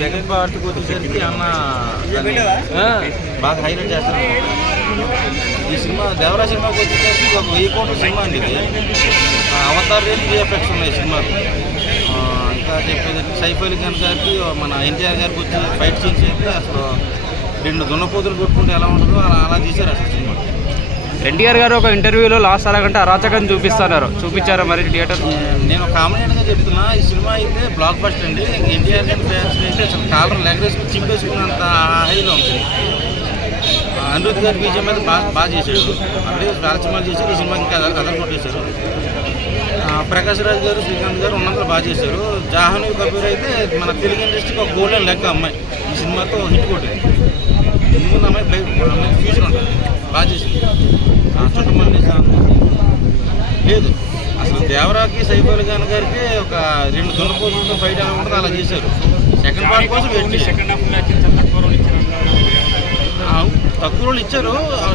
Second పార్ట్కి వచ్చేసరికి అన్న బాగా హైలైట్ చేస్తారు. ఈ సినిమా దేవరా సినిమాకి వచ్చేసరికి ఒక 1000 కోట్ల సినిమా అండి ఇది. అవతార్ రేంజ్ విఎఫ్ఎక్స్ ఉన్నాయి సినిమాకి. ఇంకా చెప్పేదంటే సైఫ్ అలీ ఖాన్ గారికి మన ఎన్టీఆర్ గారికి వచ్చి ఫైట్ సీన్స్ అయితే అసలు 2 దున్నపోతులు కొట్టుకుంటే ఎలా ఉంటుందో అలా తీశారు అసలు సినిమా. ఎన్టీఆర్ గారు ఒక ఇంటర్వ్యూలో లాస్ట్ అరగంట అరాచకం చూపించారా మరి థియేటర్? నేను కామన్గా చెప్తున్నా, ఈ సినిమా అయితే బ్లాక్ బస్టర్ అండి. ఎన్టీఆర్ గారి ఫ్యాన్స్ అయితే అసలు కాలర్ లెగరేసుకుని చింపేసుకున్నంత హైలో ఉంటుంది. అనిరుద్ధ్ గారి బీజం మీద బాగా చేశాడు. అప్పుడే చాలా సినిమాలు చేశారు, ఈ సినిమాకి ఇంకా కథలు కొట్టేశారు. ప్రకాష్ రాజ్ గారు, శ్రీకాంత్ గారు ఉన్నందులో బాగా చేశారు. జాహ్నవి కపూర్ అయితే మన తెలుగు ఇండస్ట్రీకి ఒక గోల్డెన్ లెక్క అమ్మాయి. ఈ సినిమాతో హిట్ కొట్టింది. ముందు అమ్మాయి ఫ్యూచర్ ఉంటుంది, బాగా చేసింది. చుట్టమల్లి లేదు అసలు దేవరాకి సైఫ్ అలీ ఖాన్ గారికి ఒక 2 దున్నపోతులతో ఫైట్ ఎలా ఉంటుందో అలా చేశారు. సెకండ్ పార్ట్ కోసం తక్కువ రోజులు ఇచ్చారు.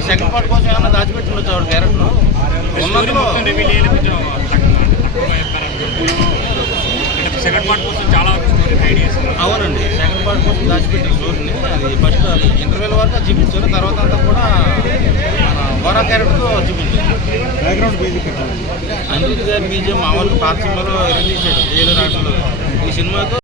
సెకండ్ పార్ట్ కోసం ఏమన్నా దాచిపెట్టి ఉండొచ్చు ఆవిడ క్యారెక్టర్ ఉన్నందులో. అవునండి, సెకండ్ పార్ట్ కోసం దాచిపెట్టారు స్టోరీని. అది ఫస్ట్ అది ఇంటర్వెల్ వరకు చూపించారు, తర్వాత అంతా కూడా వరా క్యారెక్టర్తో చూపించారు. అనిరుద్ధ్ గారి బీజం మామూలుగా పాత సినిమాలో రిలీజ్ చేశాడు జైలు రాష్ట్రంలో. ఈ సినిమాతో